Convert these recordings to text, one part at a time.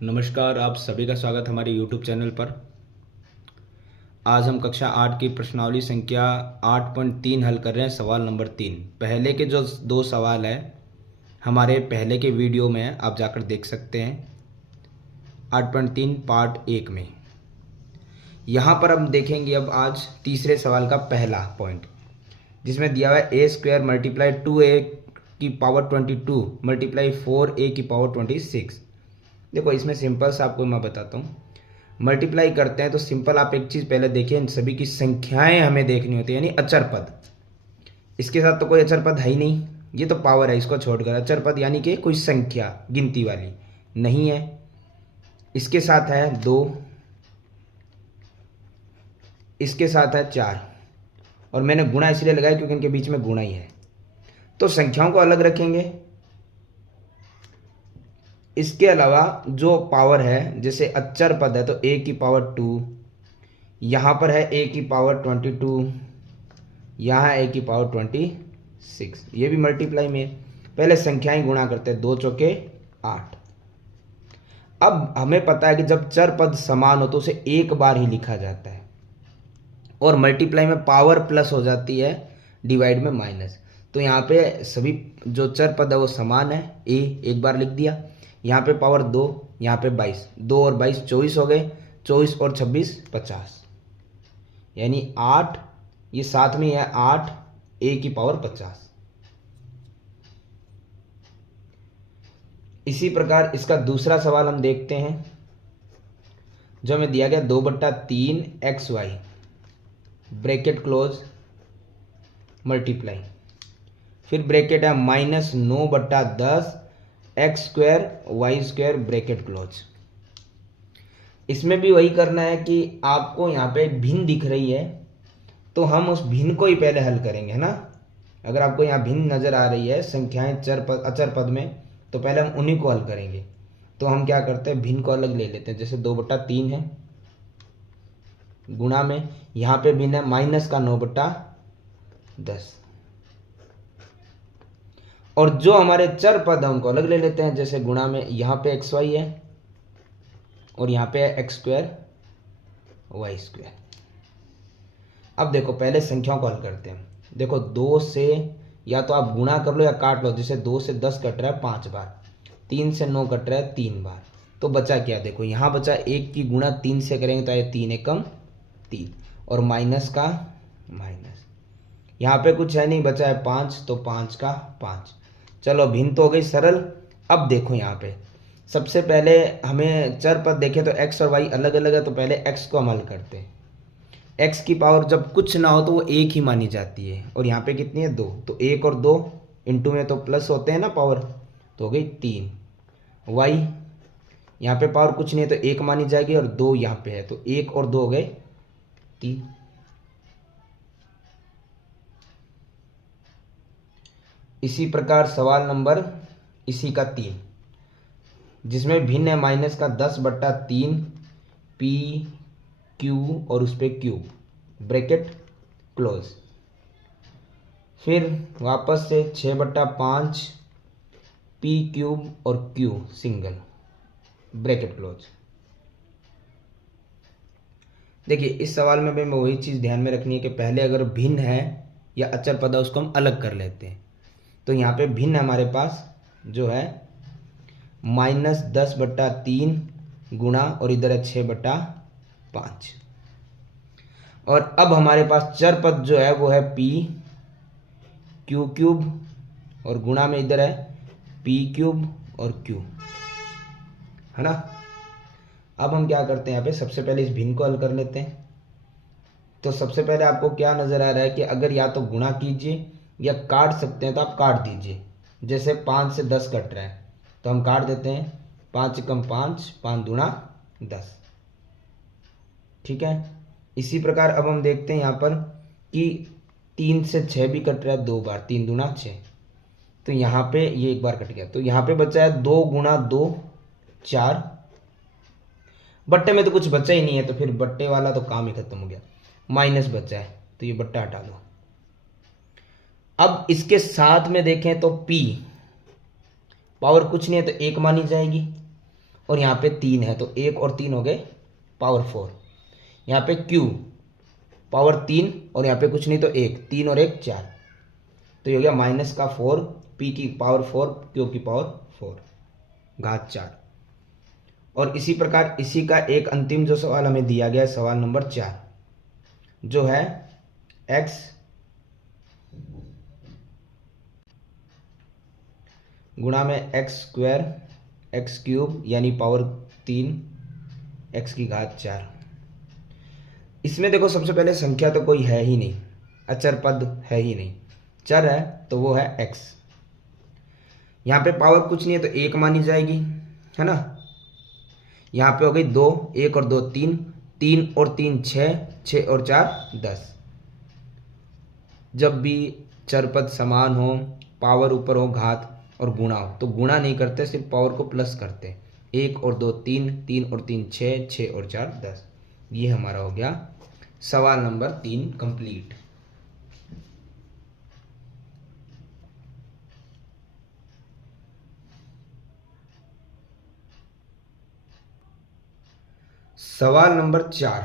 नमस्कार, आप सभी का स्वागत हमारे YouTube चैनल पर। आज हम कक्षा 8 की प्रश्नावली संख्या 8.3 हल कर रहे हैं। सवाल नंबर 3। पहले के जो दो सवाल है हमारे पहले के वीडियो में है, आप जाकर देख सकते हैं 8.3 पार्ट 1 में। यहाँ पर हम देखेंगे अब आज तीसरे सवाल का पहला पॉइंट, जिसमें दिया हुआ है ए स्क्वायर मल्टीप्लाई 2a की पावर 22 मल्टीप्लाई 4a की पावर 26। देखो इसमें सिंपल सा आपको मैं बताता हूँ। मल्टीप्लाई करते हैं तो सिंपल आप एक चीज़ पहले देखिए, इन सभी की संख्याएं हमें देखनी होती है, यानी अचर पद। इसके साथ तो कोई अचर पद है ही नहीं, ये तो पावर है, इसको छोड़कर अचर पद यानी कि कोई संख्या गिनती वाली नहीं है। इसके साथ है 2, इसके साथ है 4, और मैंने गुणा इसलिए लगाया क्योंकि इनके बीच में गुणा ही है, तो संख्याओं को अलग रखेंगे। इसके अलावा जो पावर है, जैसे अचर पद है तो a की पावर 2, यहाँ पर है a की पावर 22, यहाँ है a की पावर 26, ये भी मल्टीप्लाई में है। पहले संख्याएं गुणा करते हैं, 2 चौके 8। अब हमें पता है कि जब चर पद समान हो तो उसे एक बार ही लिखा जाता है, और मल्टीप्लाई में पावर प्लस हो जाती है, डिवाइड में माइनस। तो यहाँ पे सभी जो चर पद है वो समान है, a एक बार लिख दिया, यहाँ पे पावर 2, यहाँ पे 22, 2 और 22 24 हो गए, 24 और 26 50, यानी 8, ये साथ में है 8 a की पावर 50। इसी प्रकार इसका दूसरा सवाल हम देखते हैं, जो हमें दिया गया 2/3 xy ब्रैकेट क्लोज मल्टीप्लाई, फिर ब्रैकेट है -9/10 x square y square bracket close. इसमें भी वही करना है कि आपको यहाँ पे भिन्न दिख रही है तो हम उस भिन्न को ही पहले हल करेंगे, है ना। अगर आपको यहाँ भिन्न नजर आ रही है संख्याएं चर पद अचर पद में, तो पहले हम उन्हीं को हल करेंगे। तो हम क्या करते हैं, भिन्न को अलग ले लेते हैं। जैसे 2/3 है, गुणा में यहाँ पे भिन्न है माइनस का 9/10, और जो हमारे चर पद है उनको अलग ले लेते हैं। जैसे गुणा में यहाँ पे एक्स वाई है, और यहाँ पे है एक्स स्क्वायर वाई स्क्वायर। अब देखो पहले संख्याओं को हल करते हैं। देखो 2 से या तो आप गुणा कर लो या काट लो। जैसे 2 से 10 कट रहा है 5 बार, 3 से 9 कट रहा है 3 बार, तो बचा क्या, देखो यहाँ बचा 1 की गुणा 3 से करेंगे तो ये 3 एकम 3, और माइनस का माइनस, यहाँ पे कुछ है नहीं, बचा है 5, तो 5 का 5। चलो भिन्न तो हो गई सरल। अब देखो यहाँ पे सबसे पहले हमें चर पद देखे तो x और y अलग अलग है, तो पहले x को हम हल करते हैं। x की पावर जब कुछ ना हो तो वो 1 ही मानी जाती है, और यहाँ पे कितनी है 2, तो 1 और 2 इंटू में तो प्लस होते हैं ना पावर, तो हो गई 3। y यहाँ पे पावर कुछ नहीं है तो 1 मानी जाएगी, और 2 यहाँ पे है तो 1 और 2 हो गए 3। इसी प्रकार सवाल नंबर इसी का 3, जिसमें भिन्न है माइनस का 10/3 पी क्यू और उस पर क्यूब ब्रैकेट क्लोज, फिर वापस से 6/5 पी क्यूब और क्यू सिंगल ब्रैकेट क्लोज। देखिए इस सवाल में भी हमें वही चीज़ ध्यान में रखनी है कि पहले अगर भिन्न है या अचर पद है उसको हम अलग कर लेते हैं। तो यहाँ पे भिन्न हमारे पास जो है -10/3 गुणा, और इधर है 6/5, और अब हमारे पास चर पद जो है वो है पी क्यू क्यूब, और गुणा में इधर है पी क्यूब और क्यू, है ना। अब हम क्या करते हैं, यहाँ पे सबसे पहले इस भिन्न को हल कर लेते हैं। तो सबसे पहले आपको क्या नजर आ रहा है कि अगर या तो गुणा कीजिए या काट सकते हैं तो आप काट दीजिए। जैसे 5 से 10 कट रहा है तो हम काट देते हैं, 5 एकम 5, 5 दूना 10, ठीक है। इसी प्रकार अब हम देखते हैं यहाँ पर कि 3 से 6 भी कट रहा है 2 बार, 3 दूना 6, तो यहाँ पे ये एक बार कट गया, तो यहाँ पे बचा है 2 गुणा 2 4। बट्टे में तो कुछ बचा ही नहीं है, तो फिर बट्टे वाला तो काम ही खत्म हो गया, माइनस बचा है तो ये बट्टा हटा दो। अब इसके साथ में देखें तो p पावर कुछ नहीं है तो 1 मानी जाएगी, और यहाँ पे 3 है, तो 1 और 3 हो गए पावर 4। यहाँ पे q पावर 3 और यहाँ पे कुछ नहीं तो 1, 3 और 1 4, तो ये हो गया माइनस का 4, p की पावर 4 q की पावर 4 घात 4। और इसी प्रकार इसी का एक अंतिम जो सवाल हमें दिया गया है, सवाल नंबर 4, जो है x गुणा में x स्क्वायर x क्यूब यानी पावर 3 x की घात 4। इसमें देखो सबसे पहले संख्या तो कोई है ही नहीं, अचर पद है ही नहीं, चर है तो वो है x। यहाँ पे पावर कुछ नहीं है तो 1 मानी जाएगी, है ना। यहाँ पे हो गई 2, 1 और 2 3, 3 और 3 6, 6 और 4 10। जब भी चर पद समान हो, पावर ऊपर हो, घात और गुणा हो, तो गुणा नहीं करते, सिर्फ पावर को प्लस करते। 1 और 2 3, 3 और 3 6, 6 और 4 10। ये हमारा हो गया सवाल नंबर 3 कंप्लीट। सवाल नंबर 4,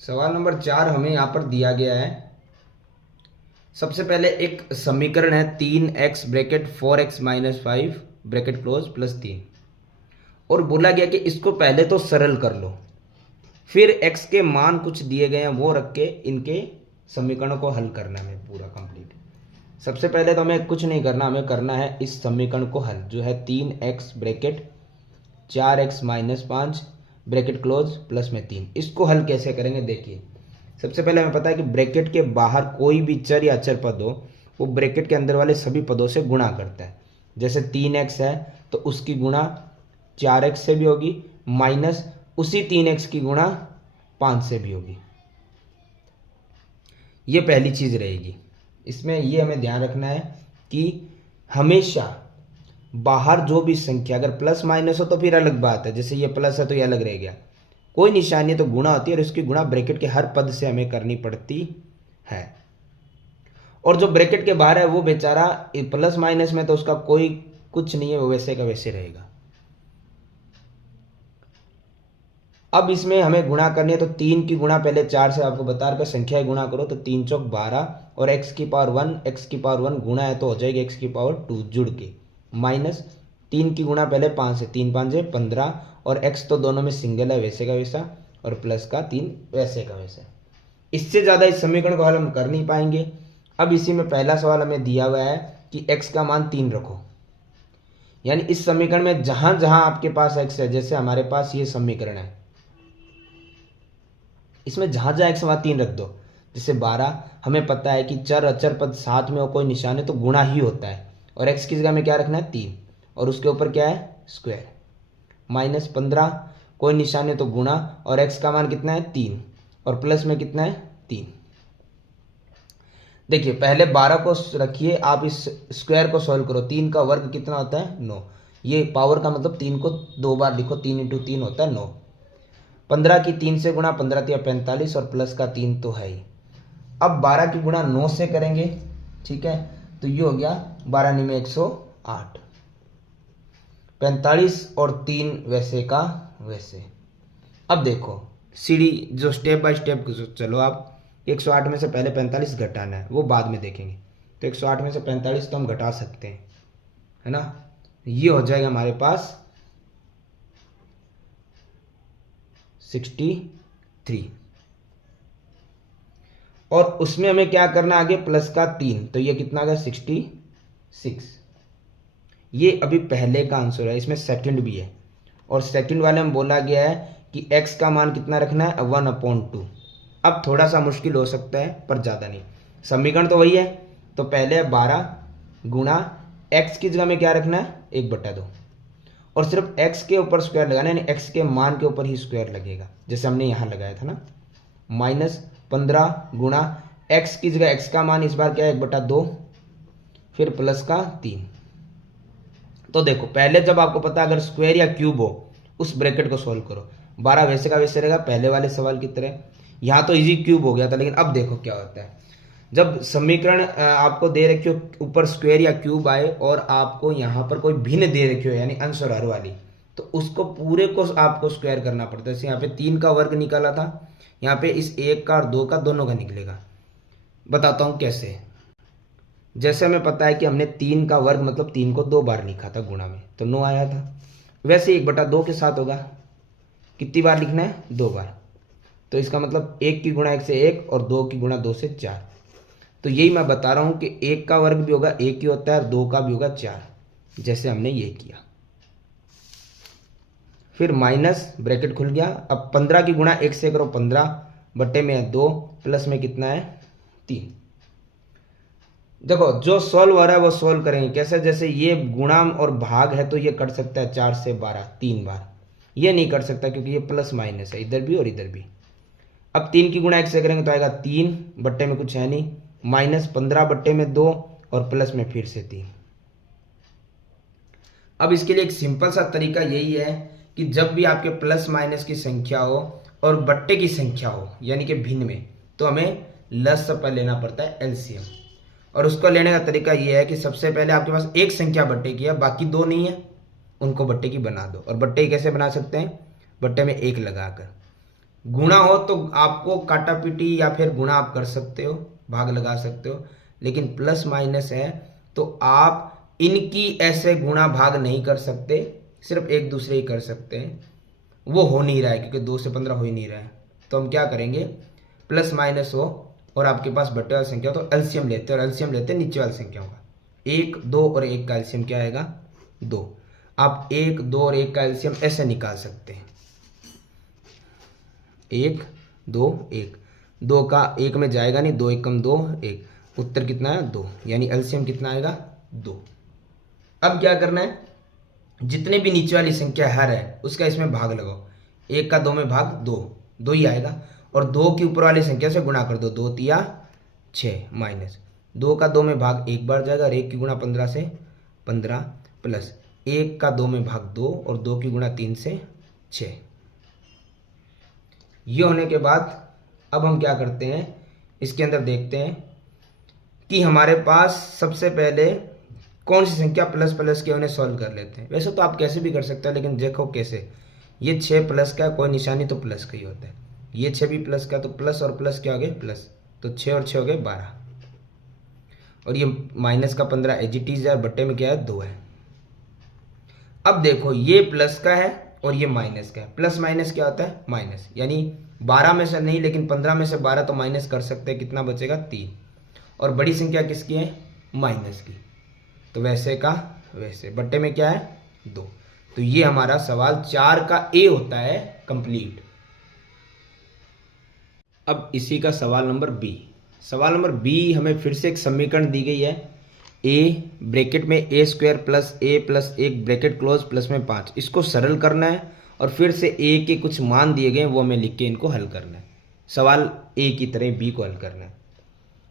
सवाल नंबर 4 हमें यहाँ पर दिया गया है। सबसे पहले एक समीकरण है 3x bracket 4x minus 5 bracket close plus 3, और बोला गया कि इसको पहले तो सरल कर लो, फिर x के मान कुछ दिए गए हैं वो रख के इनके समीकरणों को हल करना है पूरा कंप्लीट। सबसे पहले तो हमें कुछ नहीं करना, हमें करना है इस समीकरण को हल, जो है 3x bracket 4x minus 5 bracket close plus में 3। इसको हल कैसे करेंगे देखिए। सबसे पहले हमें पता है कि ब्रैकेट के बाहर कोई भी चर या अचर पद हो, वो ब्रैकेट के अंदर वाले सभी पदों से गुणा करता है। जैसे 3x है तो उसकी गुणा 4x से भी होगी, माइनस उसी 3x की गुणा 5 से भी होगी। ये पहली चीज रहेगी। इसमें ये हमें ध्यान रखना है कि हमेशा बाहर जो भी संख्या अगर प्लस माइनस हो तो फिर अलग बात है, जैसे ये प्लस है तो ये अलग रह गया, कोई निशानी तो गुणा होती है और इसकी गुणा ब्रैकेट के हर पद से हमें करनी पड़ती है। और जो ब्रैकेट के बाहर है वो बेचारा प्लस माइनस में तो उसका कोई कुछ नहीं है, वो वैसे का वैसे रहेगा। अब इसमें हमें गुणा करनी है तो 3 की गुणा पहले 4 से आपको बता रखा, संख्या गुणा करो तो 3 चौक 12 और x की पावर 1, x की पावर 1 गुणा है तो हो जाएगी x की पावर 2 जुड़ के, माइनस 3 की गुणा पहले 5 से, 3 5 है 15 और x तो दोनों में सिंगल है वैसे का वैसा, और प्लस का 3 वैसे का वैसा। इससे ज़्यादा इस समीकरण को हल हम कर नहीं पाएंगे। अब इसी में पहला सवाल हमें दिया हुआ है कि x का मान 3 रखो, यानी इस समीकरण में जहां जहां आपके पास x है, जैसे हमारे पास ये समीकरण है, इसमें जहां जहां x वहां 3 रख दो। जैसे 12 हमें पता है कि चर अचर पद साथ में हो कोई निशान है तो गुणा ही होता है, और x की जगह में क्या रखना है 3, और उसके ऊपर क्या है स्क्वायर, माइनस 15 कोई निशान है तो गुणा, और x का मान कितना है 3, और प्लस में कितना है 3। देखिए पहले 12 को रखिए, आप इस स्क्वायर को सॉल्व करो, 3 का वर्ग कितना होता है 9, ये पावर का मतलब 3 को 2 बार लिखो, 3 × 3 होता है 9। 15 की 3 से गुणा, 15 × 45 और प्लस का 3 तो है ही। अब 12 की गुणा 9 से करेंगे, ठीक है, तो ये हो गया 12 × 9 = 108, 45 और 3 वैसे का वैसे। अब देखो सीढ़ी जो स्टेप बाय स्टेप चलो, आप 108 में से पहले 45 घटाना है, वो बाद में देखेंगे। तो 108 में से 45 तो हम घटा सकते हैं, है ना। ये हो जाएगा हमारे पास 63, और उसमें हमें क्या करना आगे प्लस का 3, तो ये कितना आ गया 66। ये अभी पहले का आंसर है, इसमें सेकंड भी है, और सेकंड वाले में बोला गया है कि x का मान कितना रखना है 1/2। अब थोड़ा सा मुश्किल हो सकता है पर ज़्यादा नहीं, समीकरण तो वही है। तो पहले 12 गुणा x की जगह में क्या रखना है 1/2, और सिर्फ x के ऊपर स्क्वायर लगाना है, यानी x के मान के ऊपर ही स्क्वायर लगेगा, जैसे हमने यहाँ लगाया था ना। माइनस 15 गुणा x की जगह x का मान इस बार क्या है 1/2, फिर प्लस का 3। तो देखो पहले जब आपको पता अगर स्क्वायर या क्यूब हो उस ब्रैकेट को सॉल्व करो, 12 वैसे का वैसे रहेगा पहले वाले सवाल की तरह। यहाँ तो इजी क्यूब हो गया था, लेकिन अब देखो क्या होता है, जब समीकरण आपको दे रखी हो ऊपर स्क्वायर या क्यूब आए और आपको यहाँ पर कोई भिन्न दे रखी हो, यानी अंश और हर वाली, तो उसको पूरे को आपको स्क्वायर करना पड़ता है। जैसे यहाँ पे 3 का वर्ग निकाला था, यहाँ पे इस 1 का और 2 का दोनों का निकलेगा। बताता हूँ कैसे। जैसे हमें पता है कि हमने 3 का वर्ग मतलब 3 को 2 बार लिखा था गुणा में, तो 9 आया था। वैसे 1/2 के साथ होगा, कितनी बार लिखना है? 2 बार। तो इसका मतलब 1 की गुणा 1 से 1 और 2 की गुणा 2 से 4। तो यही मैं बता रहा हूँ कि 1 का वर्ग भी होगा 1 ही होता है और 2 का भी होगा 4, जैसे हमने ये किया। फिर माइनस, ब्रैकेट खुल गया। अब 15 की गुणा 1 से करो, 15 बट्टे में है 2, प्लस में कितना है? 3। देखो जो सॉल्व हो रहा है वो सॉल्व करेंगे कैसे? जैसे ये गुणा और भाग है तो ये कट सकता है 4 से 12 3 बार, ये नहीं कर सकता क्योंकि ये प्लस माइनस है, इधर भी और इधर भी। अब 3 की गुणा 1 से करेंगे तो आएगा 3 बट्टे में कुछ है नहीं, माइनस 15 बट्टे में 2 और प्लस में फिर से 3। अब इसके लिए एक सिंपल सा तरीका यही है कि जब भी आपके प्लस माइनस की संख्या हो और बट्टे की संख्या हो यानी कि भिन्न में, तो हमें लसाअ लेना पड़ता है, एलसीएम। और उसको लेने का तरीका यह है कि सबसे पहले आपके पास एक संख्या बट्टे की है, बाकी 2 नहीं है, उनको बट्टे की बना दो। और बट्टे की कैसे बना सकते हैं? बट्टे में 1 लगाकर। गुणा हो तो आपको काटा पीटी या फिर गुणा आप कर सकते हो, भाग लगा सकते हो। लेकिन प्लस माइनस है तो आप इनकी ऐसे गुणा भाग नहीं कर सकते, सिर्फ एक दूसरे ही कर सकते हैं। वो हो नहीं रहा है क्योंकि 2 से 15 हो ही नहीं रहा है। तो हम क्या करेंगे? प्लस माइनस हो और आपके पास बट्टे वाली संख्या हो तो एलसीएम लेते हैं, और एलसीएम लेते हैं नीचे वाली संख्या का। 1 2 और 1 का एलसीएम क्या आएगा? 2। आप 1 2 और 1 का एलसीएम ऐसे निकाल सकते हैं, 1 2 1, 2 का 1 में जाएगा नहीं, 2 1 कम 2 1, उत्तर कितना है? 2, यानी एलसीएम कितना आएगा? 2। अब क्या करना है? जितने भी नीचे वाली संख्या हर है उसका इसमें भाग लगाओ। 1 का 2 में भाग 2, 2 ही आएगा, और 2 की ऊपर वाली संख्या से गुणा कर दो, 2 तिया 6, माइनस 2 का 2 में भाग 1 बार जाएगा, और 1 की गुणा 15 से 15, प्लस 1 का 2 में भाग 2 और 2 की गुणा 3 से 6। ये होने के बाद अब हम क्या करते हैं? इसके अंदर देखते हैं कि हमारे पास सबसे पहले कौन सी संख्या प्लस प्लस के, उन्हें सॉल्व कर लेते हैं। वैसे तो आप कैसे भी कर सकते हैं, लेकिन देखो कैसे। ये 6 प्लस का कोई निशानी तो प्लस का ही होता है, ये 6 भी प्लस का, तो प्लस और प्लस क्या हो गए? प्लस। तो 6 और 6 हो गए 12, और ये माइनस का 15 एजिटीज है, बट्टे में क्या है? 2 है। अब देखो ये प्लस का है और ये माइनस का है। प्लस माइनस क्या होता है? माइनस, यानी 12 में से नहीं लेकिन 15 में से 12 तो माइनस कर सकते हैं, कितना बचेगा? 3। और बड़ी संख्या किसकी है? माइनस की। तो वैसे का वैसे, बट्टे में क्या है? 2। तो ये हमारा सवाल 4 का ए होता है कंप्लीट। अब इसी का सवाल नंबर बी। सवाल नंबर बी हमें फिर से एक समीकरण दी गई है, ए ब्रैकेट में ए स्क्वायर प्लस ए प्लस 1 ब्रैकेट क्लोज प्लस में 5। इसको सरल करना है और फिर से ए के कुछ मान दिए गए वो हमें लिख के इनको हल करना है। सवाल ए की तरह बी को हल करना है।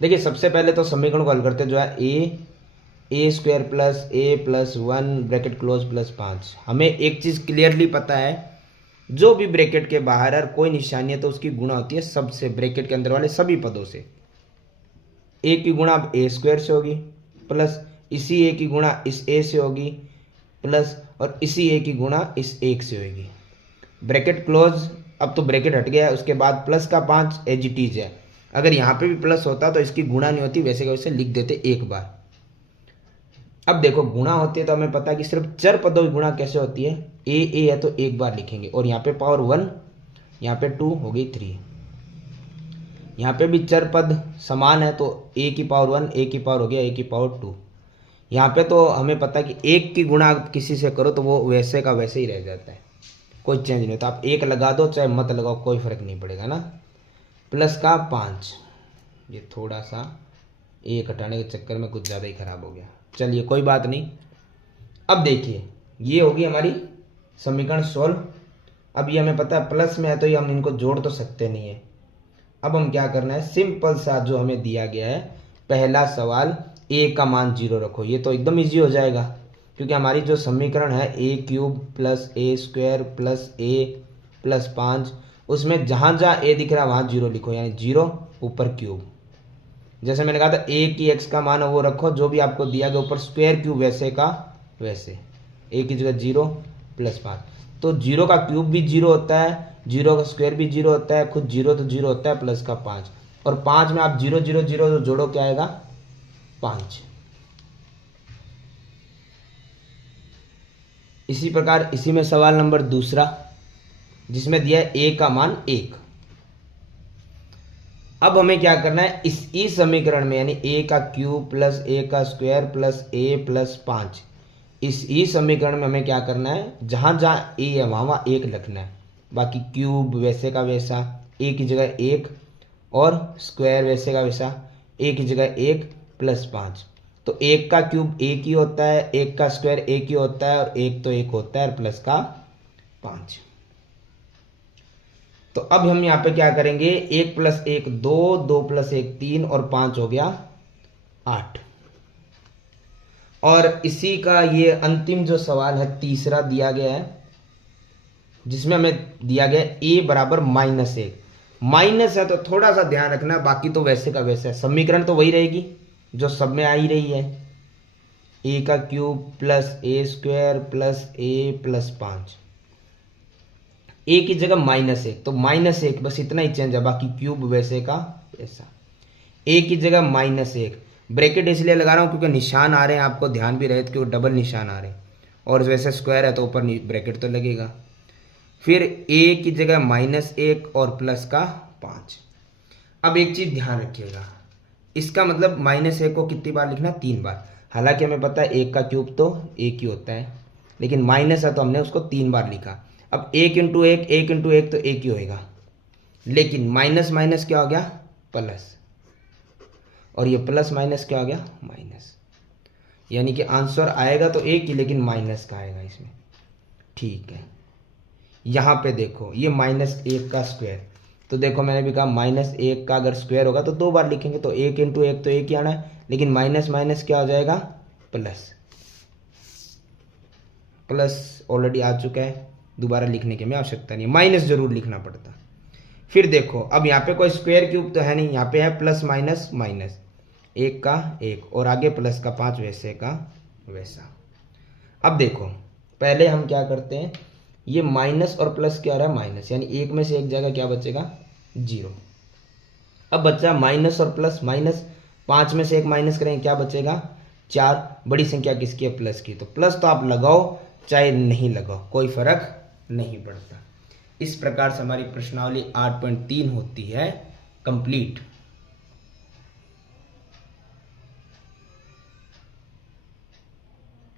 देखिए सबसे पहले तो समीकरण को हल करते हैं, जो है A square plus 1 bracket close plus 5। हमें एक चीज़ क्लियरली पता है, जो भी ब्रैकेट के बाहर है कोई निशानी है तो उसकी गुणा होती है सबसे, ब्रैकेट के अंदर वाले सभी पदों से। ए की गुणा अब ए स्क्वायर से होगी, प्लस इसी ए की गुणा इस ए से होगी, प्लस और इसी ए की गुणा इस 1 से होगी। ब्रैकेट क्लोज, अब तो ब्रैकेट हट गया है, उसके बाद प्लस का 5 एजिटीज है। अगर यहाँ पे भी प्लस होता तो इसकी गुणा नहीं होती, वैसे का वैसे लिख देते एक बार। अब देखो गुणा होती है तो हमें पता है कि सिर्फ चर पदों की गुणा कैसे होती है? ए है तो एक बार लिखेंगे, और यहाँ पे पावर 1, यहाँ पे 2 हो गई 3। यहाँ पे भी चर पद समान है तो ए की पावर 1 ए की पावर हो गया ए की पावर 2। यहाँ पे तो हमें पता है कि 1 की गुणा किसी से करो तो वो वैसे का वैसे ही रह जाता है, कोई चेंज नहीं होता। आप 1 लगा दो चाहे मत लगाओ, कोई फर्क नहीं पड़ेगा ना। प्लस का 5, ये थोड़ा सा 1 हटाने के चक्कर में कुछ ज़्यादा ही खराब हो गया, चलिए कोई बात नहीं। अब देखिए ये होगी हमारी समीकरण सोल्व। अब ये हमें पता है प्लस में है तो ये हम इनको जोड़ तो सकते नहीं है। अब हम क्या करना है, सिंपल सा जो हमें दिया गया है पहला सवाल, ए का मान 0 रखो। ये तो एकदम इजी हो जाएगा क्योंकि हमारी जो समीकरण है ए क्यूब प्लस ए स्क्वायर प्लस ए प्लस 5, उसमें जहाँ जहाँ ए दिख रहा है वहाँ 0 लिखो, यानी 0 ऊपर क्यूब। जैसे मैंने कहा था ए की एक्स का मान है वो रखो, जो भी आपको दिया गया ऊपर स्क्वायर क्यूब वैसे का वैसे। ए की जगह 0 प्लस 5। तो 0 का क्यूब भी 0 होता है, 0 का स्क्वायर भी 0 होता है, खुद 0 तो 0 होता है, प्लस का 5। और 5 में आप 0 0 0 जोड़ो क्या आएगा 5। इसी प्रकार इसी में सवाल नंबर दूसरा जिसमें दिया है a का मान 1। अब हमें क्या करना है, इस समीकरण में यानी a का क्यूब प्लस a का स्क्वायर प्लस a प्लस 5, इस समीकरण में हमें क्या करना है, जहां जहां a है वहां 1 लिखना है। बाकी क्यूब वैसे का वैसा a की जगह 1 और स्क्वायर वैसे का वैसा a की जगह 1 प्लस 5। तो 1 का क्यूब 1 ही होता है, 1 का स्क्वायर 1 ही होता है और 1 तो 1 होता है, प्लस का 5। तो अब हम यहाँ पे क्या करेंगे, 1 प्लस 1 2, 2 प्लस 1 3 और 5 हो गया 8। और इसी का ये अंतिम जो सवाल है तीसरा दिया गया है, जिसमें हमें दिया गया a बराबर -1। माइनस है तो थोड़ा सा ध्यान रखना, बाकी तो वैसे का वैसे है, समीकरण तो वही रहेगी जो सब में आ ही रही है, a का cube plus a square plus a plus 5। a की जगह -1 तो -1, बस इतना ही चेंज है, बाकी क्यूब वैसे का वैसा। a की जगह -1, ब्रैकेट इसलिए लगा रहा हूँ क्योंकि निशान आ रहे हैं, आपको ध्यान भी रहे क्योंकि डबल निशान आ रहे हैं, और वैसे स्क्वायर है तो ऊपर ब्रैकेट तो लगेगा। फिर a की जगह -1 और प्लस का 5। अब एक चीज़ ध्यान रखिएगा, इसका मतलब -1 को कितनी बार लिखना, 3 बार। हालांकि हमें पता है 1 का क्यूब तो 1 ही होता है, लेकिन माइनस है तो हमने उसको 3 बार लिखा। अब 1 इंटू 1, 1 इंटू 1 तो 1 ही होएगा, लेकिन माइनस माइनस क्या हो गया प्लस, और ये प्लस माइनस क्या हो गया माइनस, यानी कि आंसर आएगा तो 1 ही, लेकिन माइनस का आएगा इसमें। ठीक है, यहाँ पे देखो ये -1 का स्क्वायर, तो देखो मैंने भी कहा -1 का अगर स्क्वायर होगा तो 2 बार लिखेंगे, तो 1 इंटू 1 तो 1 ही आना है, लेकिन माइनस माइनस क्या हो जाएगा प्लस। प्लस ऑलरेडी आ चुका है, दोबारा लिखने की हमें आवश्यकता नहीं है, माइनस जरूर लिखना पड़ता। फिर देखो अब यहाँ पे कोई स्क्वायर क्यूब तो है नहीं, यहाँ पे है प्लस माइनस माइनस, 1 का 1 और आगे प्लस का 5 वैसे का वैसा। अब देखो पहले हम क्या करते हैं, ये माइनस और प्लस क्या आ रहा है माइनस, यानी 1 में से एक जगह क्या बचेगा 0। अब बच्चा माइनस और प्लस, माइनस 5 में से एक माइनस करेंगे क्या बचेगा 4। बड़ी संख्या किसकी है प्लस की, तो प्लस तो आप लगाओ चाहे नहीं लगाओ कोई फर्क नहीं पड़ता। इस प्रकार से हमारी प्रश्नावली 8.3 होती है कंप्लीट।